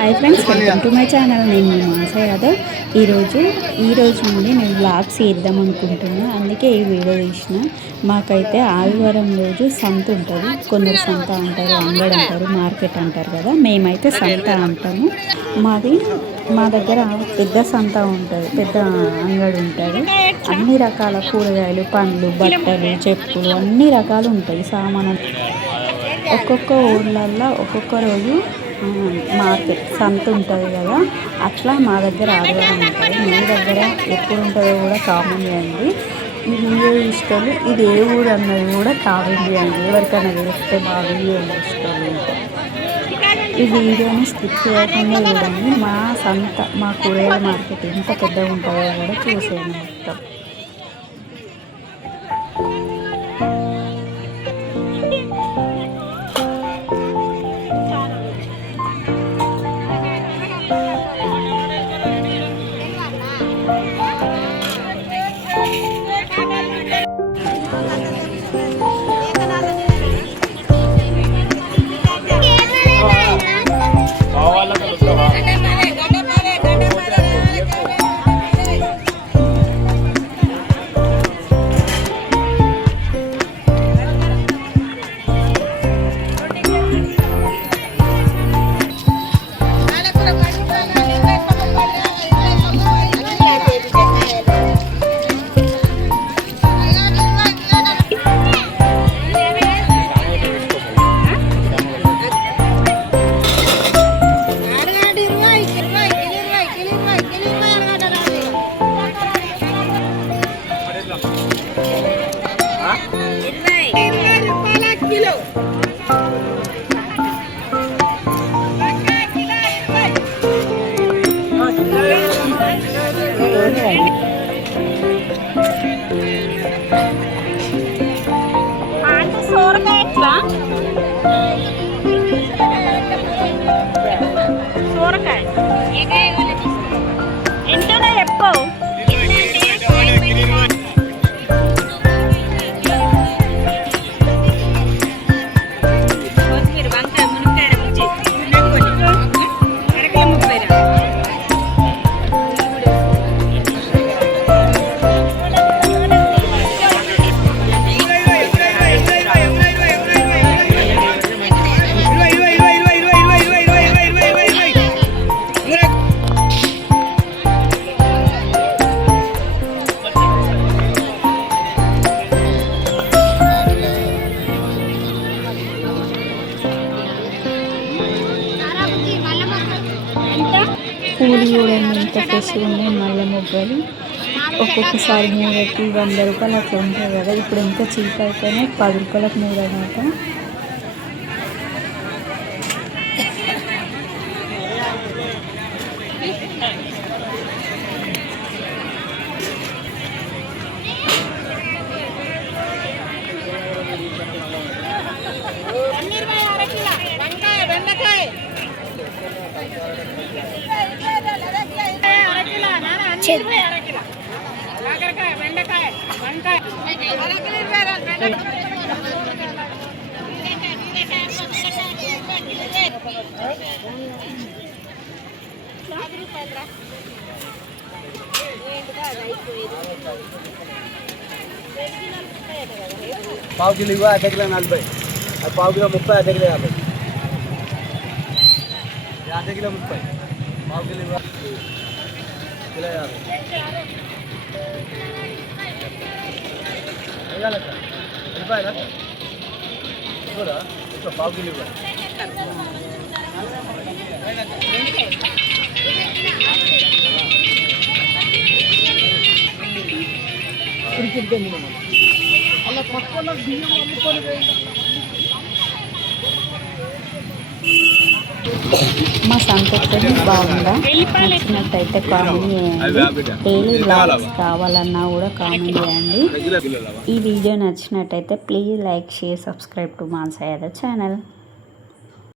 Hi friends, welcome to my channel. నేను మీ మానస యాదవ్. ఈరోజు నుండి నేను వ్లాగ్స్ చేద్దాం అనుకుంటున్నా. అందుకే ఈ వీడియో తీసిన. మాకైతే ఆదివారం రోజు సంత ఉంటుంది. కొందరు సంత అంటారు, అంగడి అంటారు, మార్కెట్ అంటారు కదా. మేమైతే సంత అంటాము. మా దగ్గర పెద్ద సంత ఉంటుంది, పెద్ద అంగడి ఉంటుంది. అన్ని రకాల కూరగాయలు, పండ్లు, బట్టలు, చెప్పులు అన్ని రకాలు ఉంటాయి సామాను. ఒక్కొక్క ఊర్లల్లో ఒక్కొక్క రోజు మార్కెట్ సంత ఉంటుంది కదా. అట్లా మా దగ్గర ఆదివారం ఉంటుంది. మీ దగ్గర ఎప్పుడు ఉంటుందో కూడా కామెంట్ చేయండి. ఈ వీడియో ఇష్టాలు ఇది ఏ ఊరు అన్నది కూడా కామెంట్ చేయండి. ఎవరికైనా తెలిస్తే మా వీడియో ఇష్టాలు ఉంటాయి. ఈ వీడియోని స్కిప్ చేయకుండా చూడండి. మా సంత, మా కూరగాయల మార్కెట్ ఎంత పెద్దగా ఉంటుందో కూడా చూసేయండి మొత్తం. సోరకాయ ఎట్లా? సోరకాయ ఎంతనే చెప్పు. పూలు కూడా ఎంత ఫ్రెష్గా ఉన్నాయి. మల్లె మొగ్గలు ఒక్కొక్కసారి మూడకి 100 రూపాయలు అట్లా ఉంటాయి కదా. ఇప్పుడు ఎంత చీప్ అయిపోయినాయి, 10 రూపాయలకు 3 అన్నమాట. పావు కిలో ఇవ్వ, అర్ధ కిలో 40, పావు కిలో 30, అర్ధ కిలో 50, అర్ధ కిలో 30, పావు కిలో ఇవ్వ, కిలో 50 రూపాయలా కూడా ఇంకా పావు కిలో ఇవ్వ. అలా పక్కన బియ్యం అమ్ముకొని మా సంత బాగుందా? నచ్చినట్టయితే కామెంట్ చేయండి. డైలీ వ్లాగ్స్ కావాలన్నా కూడా కామెంట్ చేయండి. ఈ వీడియో నచ్చినట్టయితే please like, share, subscribe to Manasa Yadav channel.